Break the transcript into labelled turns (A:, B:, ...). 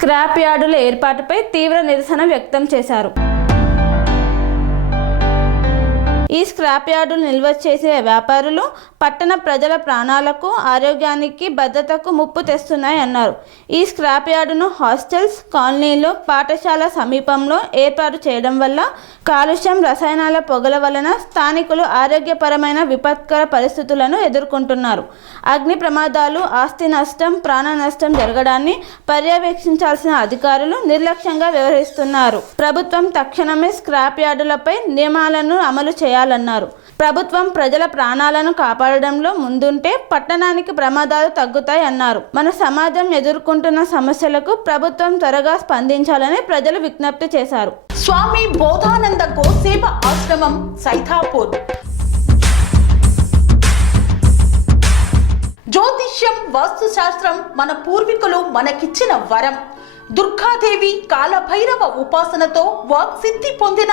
A: Scrap యార్డుల ఏర్పాటుపై తీవ్ర నిరసన వ్యక్తం చేశారు. ఈ స్క్రాప్ యార్డులు నిల్వ చేసే వ్యాపారులు పట్టణ ప్రజల ప్రాణాలకు ఆరోగ్యానికి భద్రతకు ముప్పు తెస్తున్నాయి అన్నారు ఈ స్క్రాప్ యార్డును హాస్టల్స్ కాలనీలు పాఠశాల సమీపంలో ఏర్పాటు చేయడం వల్ల కాలుష్యం రసాయనాల పొగల వలన స్థానికులు ఆరోగ్యపరమైన విపత్కర పరిస్థితులను ఎదుర్కొంటున్నారు. అగ్ని ప్రమాదాలు ఆస్తి నష్టం ప్రాణ నష్టం జరగడాన్ని పర్యవేక్షించాల్సిన అధికారులు నిర్లక్ష్యంగా వ్యవహరిస్తున్నారు. ప్రభుత్వం తక్షణమే స్క్రాప్ యార్డులపై నియమాలను అమలు చేయాలన్నారు. ప్రభుత్వం ప్రజల ప్రాణాలను కాపాడడంలో ముందుంటే పట్టణానికి ప్రమాదాలు తగ్గుతాయి అన్నారు. మన సమాజం ఎదుర్కొంటున్న సమస్యలకు ప్రభుత్వం త్వరగా స్పందించాలని ప్రజలు విజ్ఞప్తి చేశారు.
B: స్వామి బోధానంద గోసేవ ఆశ్రమం సైథాపూర్ జ్యోతిష్యం వాస్తుశాస్త్రం మన పూర్వీకులు మనకిచ్చిన వరం. దుర్గాదేవి కాలభైరవ ఉపాసనతో వాక్సిద్ధి పొందిన